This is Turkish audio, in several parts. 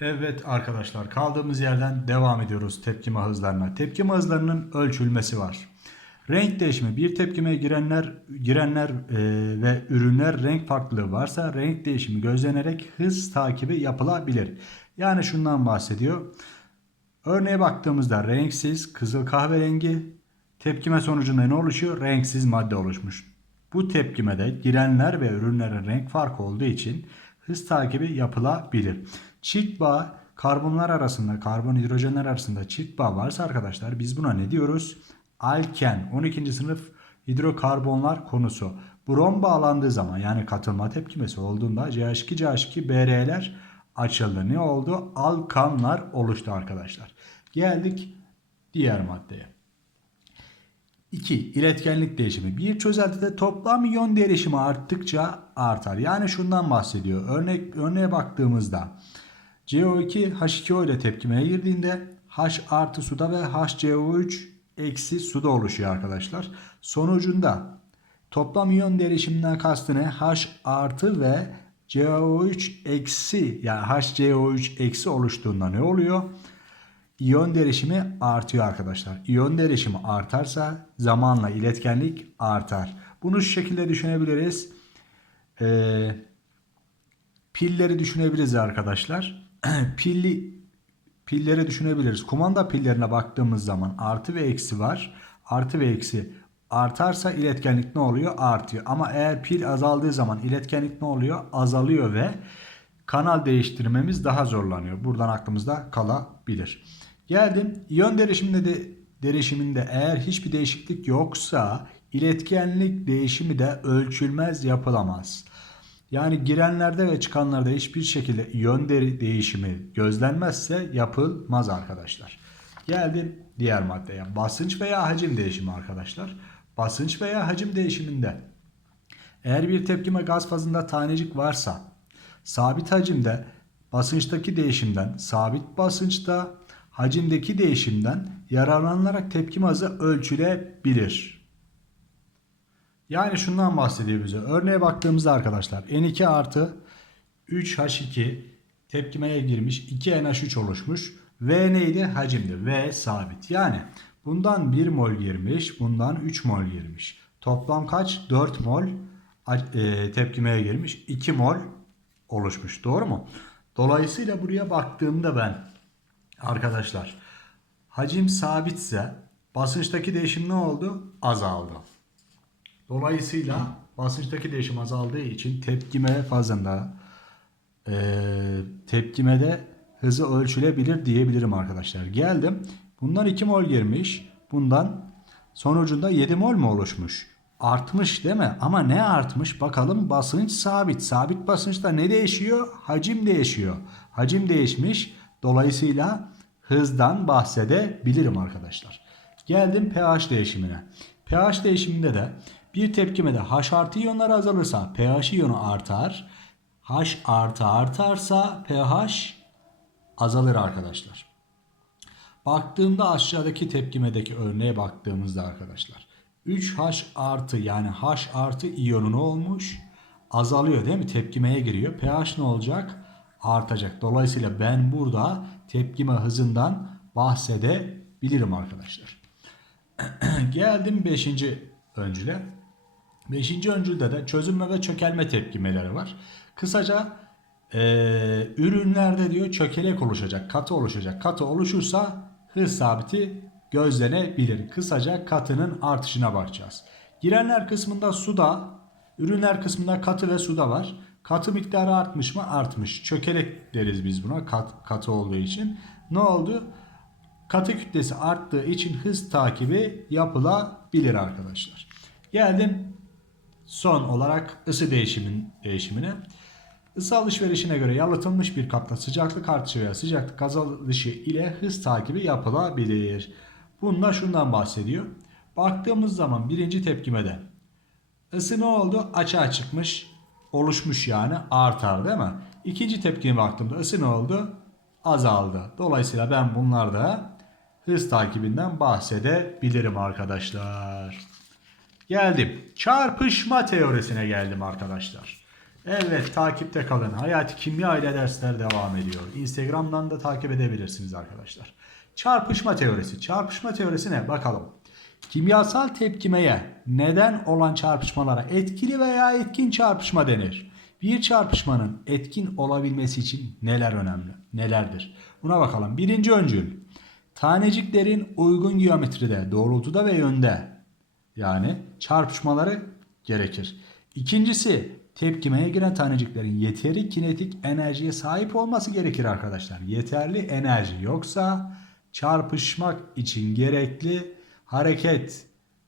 Evet arkadaşlar kaldığımız yerden devam ediyoruz tepkime hızlarına. Tepkime hızlarının ölçülmesi var. Renk değişimi bir tepkimeye girenler girenler e, ve ürünler renk farklılığı varsa renk değişimi gözlenerek hız takibi yapılabilir. Yani şundan bahsediyor. Örneğe baktığımızda renksiz kızıl kahverengi tepkime sonucunda ne oluşuyor? Renksiz madde oluşmuş. Bu tepkimede girenler ve ürünlerin renk farkı olduğu için hız takibi yapılabilir. Çift bağ karbonlar arasında, karbon hidrojenler arasında çift bağ varsa arkadaşlar biz buna ne diyoruz? Alken 12. sınıf hidrokarbonlar konusu. Brom bağlandığı zaman yani katılma tepkimesi olduğunda CH2 CH2 BR'ler açıldı. Ne oldu? Alkanlar oluştu arkadaşlar. Geldik diğer maddeye. 2. İletkenlik değişimi. Bir çözeltide toplam iyon değişimi arttıkça artar. Yani şundan bahsediyor. Örnek örneğe baktığımızda CO2 H2O ile tepkimeye girdiğinde H artı suda ve HCO3 eksi suda oluşuyor arkadaşlar. Sonucunda toplam iyon değişiminden kastı ne? H artı ve CO3 eksi yani HCO3 eksi oluştuğunda ne oluyor? İyon derişimi artıyor arkadaşlar. İyon derişimi artarsa zamanla iletkenlik artar. Bunu şu şekilde düşünebiliriz. Ee, pilleri düşünebiliriz arkadaşlar. Pilli pilleri düşünebiliriz. Kumanda pillerine baktığımız zaman artı ve eksi var. Artı ve eksi artarsa iletkenlik ne oluyor? Artıyor. Ama eğer pil azaldığı zaman iletkenlik ne oluyor? Azalıyor ve kanal değiştirmemiz daha zorlanıyor. Buradan aklımızda kalabilir. Geldim. İyon derişiminde de derişiminde eğer hiçbir değişiklik yoksa iletkenlik değişimi de ölçülmez yapılamaz. Yani girenlerde ve çıkanlarda hiçbir şekilde deri değişimi gözlenmezse yapılmaz arkadaşlar. Geldim diğer maddeye. Basınç veya hacim değişimi arkadaşlar. Basınç veya hacim değişiminde eğer bir tepkime gaz fazında tanecik varsa sabit hacimde basınçtaki değişimden sabit basınçta hacimdeki değişimden yararlanılarak tepkime hızı ölçülebilir. Yani şundan bahsediyor bize. Örneğe baktığımızda arkadaşlar N2 artı 3H2 tepkimeye girmiş 2NH3 oluşmuş. V neydi? Hacimdi. V sabit. Yani bundan 1 mol girmiş. Bundan 3 mol girmiş. Toplam kaç? 4 mol e, tepkimeye girmiş. 2 mol oluşmuş. Doğru mu? Dolayısıyla buraya baktığımda ben arkadaşlar hacim sabitse basınçtaki değişim ne oldu? Azaldı. Dolayısıyla basınçtaki değişim azaldığı için tepkime fazında e, tepkimede hızı ölçülebilir diyebilirim arkadaşlar. Geldim. Bundan 2 mol girmiş. Bundan sonucunda 7 mol mu oluşmuş? Artmış değil mi? Ama ne artmış? Bakalım basınç sabit. Sabit basınçta ne değişiyor? Hacim değişiyor. Hacim değişmiş. Dolayısıyla hızdan bahsedebilirim arkadaşlar. Geldim pH değişimine. pH değişiminde de bir tepkimede H artı iyonları azalırsa pH iyonu artar. H artı artarsa pH azalır arkadaşlar. Baktığımda aşağıdaki tepkimedeki örneğe baktığımızda arkadaşlar 3H artı yani H artı iyonu ne olmuş? Azalıyor değil mi? Tepkimeye giriyor. pH ne olacak? Artacak. Dolayısıyla ben burada tepkime hızından bahsedebilirim arkadaşlar. Geldim 5. öncüle. 5. öncülde de çözünme ve çökelme tepkimeleri var. Kısaca e, ürünlerde diyor çökelek oluşacak, katı oluşacak. Katı oluşursa hız sabiti gözlenebilir. Kısaca katının artışına bakacağız. Girenler kısmında suda, ürünler kısmında katı ve suda var. Katı miktarı artmış mı? Artmış. Çökelek deriz biz buna kat, katı olduğu için. Ne oldu? Katı kütlesi arttığı için hız takibi yapılabilir arkadaşlar. Geldim son olarak ısı değişimin değişimine. Isı alışverişine göre yalıtılmış bir kapta sıcaklık artışı veya sıcaklık azalışı ile hız takibi yapılabilir. Bunda şundan bahsediyor. Baktığımız zaman birinci tepkimede ısı ne oldu? Açığa çıkmış, oluşmuş yani artar değil mi? İkinci tepkime baktığımda ısı ne oldu? Azaldı. Dolayısıyla ben bunlarda hız takibinden bahsedebilirim arkadaşlar. Geldim. Çarpışma teorisine geldim arkadaşlar. Evet takipte kalın. Hayati kimya ile dersler devam ediyor. Instagram'dan da takip edebilirsiniz arkadaşlar. Çarpışma teorisi. Çarpışma teorisi ne? Bakalım. Kimyasal tepkimeye neden olan çarpışmalara etkili veya etkin çarpışma denir. Bir çarpışmanın etkin olabilmesi için neler önemli? Nelerdir? Buna bakalım. Birinci öncül. Taneciklerin uygun geometride, doğrultuda ve yönde yani çarpışmaları gerekir. İkincisi tepkimeye giren taneciklerin yeteri kinetik enerjiye sahip olması gerekir arkadaşlar. Yeterli enerji yoksa çarpışmak için gerekli hareket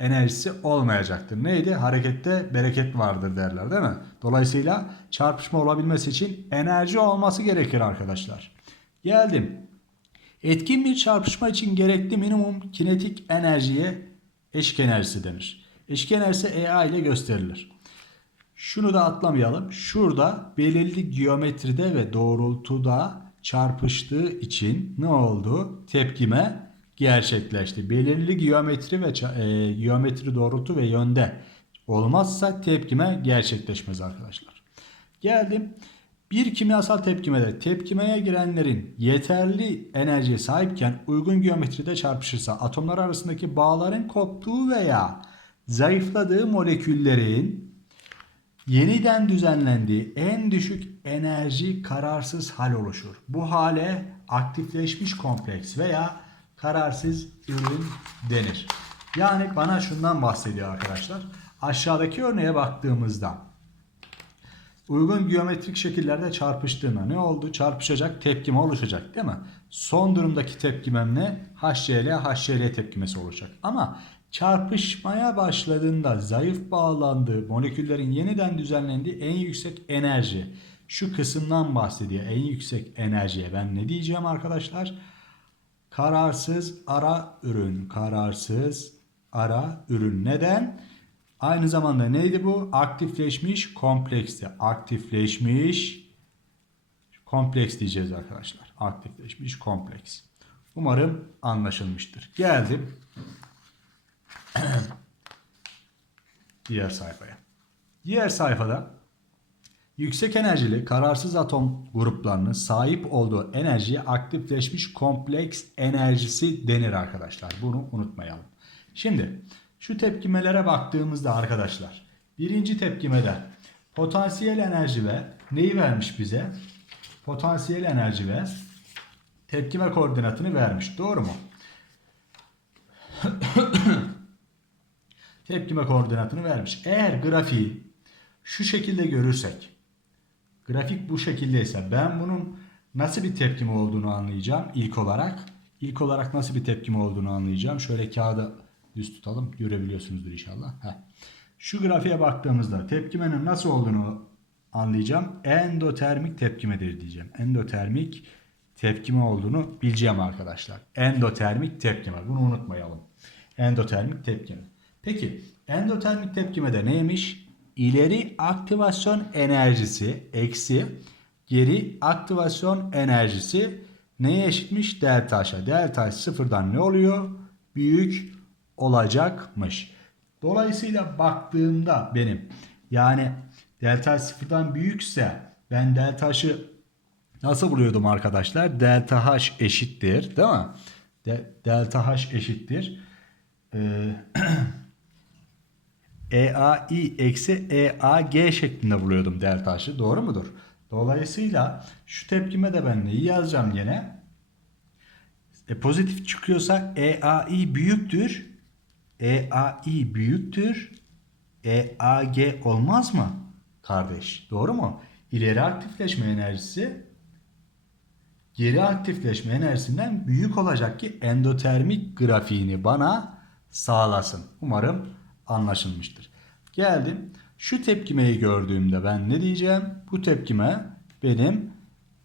enerjisi olmayacaktır. Neydi? Harekette bereket vardır derler değil mi? Dolayısıyla çarpışma olabilmesi için enerji olması gerekir arkadaşlar. Geldim. Etkin bir çarpışma için gerekli minimum kinetik enerjiye eşik enerjisi denir. Eşik enerjisi EA ile gösterilir. Şunu da atlamayalım. Şurada belirli geometride ve doğrultuda çarpıştığı için ne oldu? Tepkime gerçekleşti. Belirli geometri ve e, geometri doğrultu ve yönde olmazsa tepkime gerçekleşmez arkadaşlar. Geldim. Bir kimyasal tepkimede tepkimeye girenlerin yeterli enerjiye sahipken uygun geometride çarpışırsa atomlar arasındaki bağların koptuğu veya zayıfladığı moleküllerin yeniden düzenlendiği en düşük enerji kararsız hal oluşur. Bu hale aktifleşmiş kompleks veya kararsız ürün denir. Yani bana şundan bahsediyor arkadaşlar. Aşağıdaki örneğe baktığımızda uygun geometrik şekillerde çarpıştığında ne oldu? Çarpışacak tepkime oluşacak değil mi? Son durumdaki tepkimem ne? HCl, HCl tepkimesi olacak. Ama çarpışmaya başladığında zayıf bağlandığı moleküllerin yeniden düzenlendiği en yüksek enerji. Şu kısımdan bahsediyor. En yüksek enerjiye ben ne diyeceğim arkadaşlar? Kararsız ara ürün. Kararsız ara ürün. Neden? Aynı zamanda neydi bu? Aktifleşmiş kompleksti. Aktifleşmiş kompleks diyeceğiz arkadaşlar. Aktifleşmiş kompleks. Umarım anlaşılmıştır. Geldim. Diğer sayfaya. Diğer sayfada yüksek enerjili kararsız atom gruplarının sahip olduğu enerjiye aktifleşmiş kompleks enerjisi denir arkadaşlar. Bunu unutmayalım. Şimdi şu tepkimelere baktığımızda arkadaşlar birinci tepkimede potansiyel enerji ve neyi vermiş bize? Potansiyel enerji ve tepkime koordinatını vermiş. Doğru mu? tepkime koordinatını vermiş. Eğer grafiği şu şekilde görürsek grafik bu şekildeyse ben bunun nasıl bir tepkime olduğunu anlayacağım ilk olarak. İlk olarak nasıl bir tepkime olduğunu anlayacağım. Şöyle kağıda düz tutalım. Görebiliyorsunuzdur inşallah. Heh. Şu grafiğe baktığımızda tepkimenin nasıl olduğunu anlayacağım. Endotermik tepkimedir diyeceğim. Endotermik tepkime olduğunu bileceğim arkadaşlar. Endotermik tepkime. Bunu unutmayalım. Endotermik tepkime. Peki endotermik tepkimede neymiş? İleri aktivasyon enerjisi eksi geri aktivasyon enerjisi neye eşitmiş? Delta H'a. Delta H sıfırdan ne oluyor? Büyük olacakmış. Dolayısıyla baktığımda benim yani delta sıfırdan büyükse ben delta H'ı nasıl buluyordum arkadaşlar? Delta H eşittir değil mi? De, delta H eşittir. Ee, EAI eksi EAG şeklinde buluyordum delta H'ı. Doğru mudur? Dolayısıyla şu tepkime de ben neyi yazacağım gene? E, pozitif çıkıyorsa EAI büyüktür. EAI büyüktür. EAG olmaz mı? Kardeş. Doğru mu? İleri aktifleşme enerjisi geri aktifleşme enerjisinden büyük olacak ki endotermik grafiğini bana sağlasın. Umarım anlaşılmıştır. Geldim. Şu tepkimeyi gördüğümde ben ne diyeceğim? Bu tepkime benim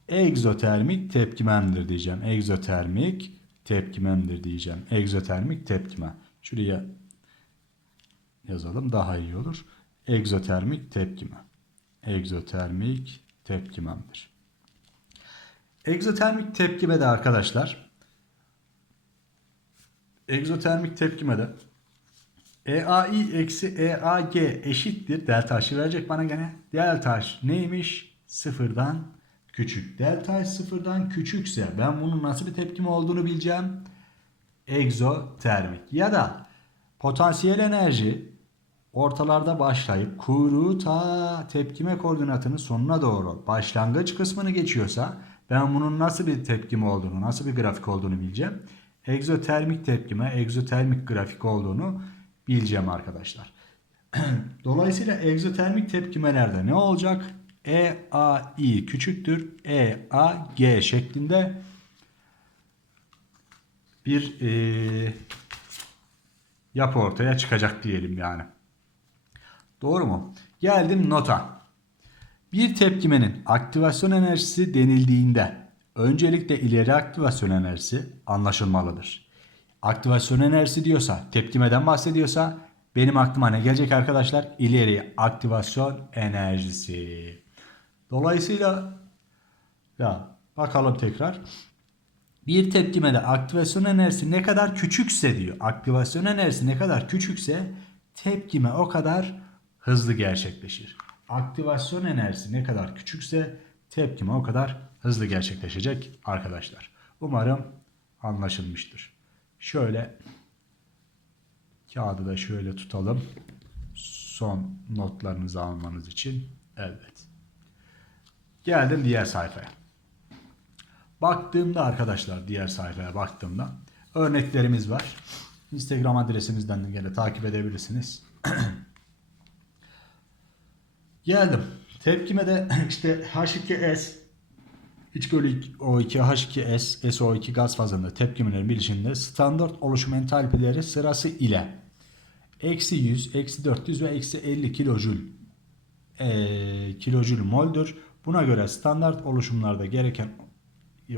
egzotermik tepkimemdir diyeceğim. Egzotermik tepkimemdir diyeceğim. Egzotermik tepkime. Şuraya yazalım daha iyi olur. Egzotermik tepkime. Egzotermik tepkimemdir. Egzotermik tepkimede arkadaşlar egzotermik tepkimede EAI eksi EAG eşittir. Delta H'ı verecek bana gene. Delta H neymiş? Sıfırdan küçük. Delta H sıfırdan küçükse ben bunun nasıl bir tepkime olduğunu bileceğim. Egzotermik. Ya da potansiyel enerji ortalarda başlayıp kuyruğu ta tepkime koordinatının sonuna doğru başlangıç kısmını geçiyorsa ben bunun nasıl bir tepkime olduğunu, nasıl bir grafik olduğunu bileceğim. Egzotermik tepkime, egzotermik grafik olduğunu bileceğim arkadaşlar. Dolayısıyla egzotermik tepkimelerde ne olacak? EAI küçüktür. EAG şeklinde bir e, yapı ortaya çıkacak diyelim yani. Doğru mu? Geldim nota. Bir tepkimenin aktivasyon enerjisi denildiğinde öncelikle ileri aktivasyon enerjisi anlaşılmalıdır. Aktivasyon enerjisi diyorsa, tepkimeden bahsediyorsa benim aklıma ne gelecek arkadaşlar? İleri aktivasyon enerjisi. Dolayısıyla ya bakalım tekrar. Bir tepkimede aktivasyon enerjisi ne kadar küçükse diyor. Aktivasyon enerjisi ne kadar küçükse tepkime o kadar hızlı gerçekleşir. Aktivasyon enerjisi ne kadar küçükse tepkime o kadar hızlı gerçekleşecek arkadaşlar. Umarım anlaşılmıştır. Şöyle kağıdı da şöyle tutalım. Son notlarınızı almanız için. Evet. Geldim diğer sayfaya. Baktığımda arkadaşlar diğer sayfaya baktığımda örneklerimiz var. Instagram adresimizden de gene takip edebilirsiniz. Geldim. Tepkime de işte H2S iç bölü O2 H2S SO2 gaz fazında tepkimelerin bileşiminde standart oluşum entalpileri sırası ile eksi 100, eksi 400 ve eksi 50 kilojül e, kilojül moldür. Buna göre standart oluşumlarda gereken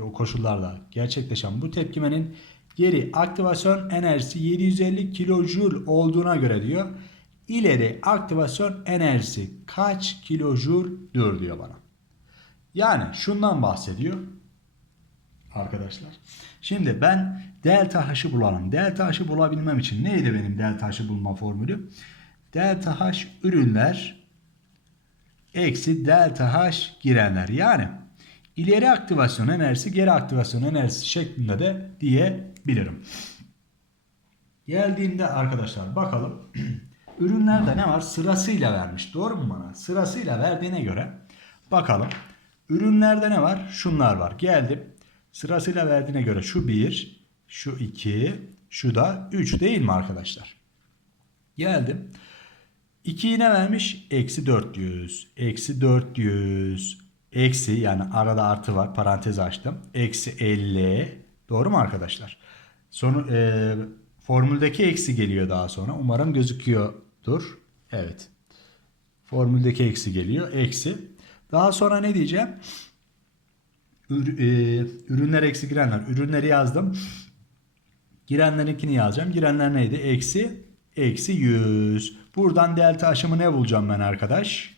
o koşullarda gerçekleşen bu tepkimenin geri aktivasyon enerjisi 750 kilojül olduğuna göre diyor. İleri aktivasyon enerjisi kaç kilojüldür diyor bana. Yani şundan bahsediyor arkadaşlar. Şimdi ben delta H'ı bulalım. Delta H'ı bulabilmem için neydi benim delta H'ı bulma formülü? Delta H ürünler eksi delta H girenler. Yani ileri aktivasyon enerjisi geri aktivasyon enerjisi şeklinde de diyebilirim. Geldiğinde arkadaşlar bakalım. Ürünlerde ne var? Sırasıyla vermiş. Doğru mu bana? Sırasıyla verdiğine göre bakalım. Ürünlerde ne var? Şunlar var. Geldim. Sırasıyla verdiğine göre şu 1, şu 2, şu da 3 değil mi arkadaşlar? Geldim. 2'yi ne vermiş? Eksi 400. Eksi 400. Eksi yani arada artı var. Parantez açtım. Eksi 50. Doğru mu arkadaşlar? Sonu, e, formüldeki eksi geliyor daha sonra. Umarım gözüküyordur. Evet. Formüldeki eksi geliyor. Eksi. Daha sonra ne diyeceğim? E, ürünler eksi girenler. Ürünleri yazdım. Girenlerinkini yazacağım. Girenler neydi? Eksi. Eksi 100. Buradan delta aşımı ne bulacağım ben arkadaş?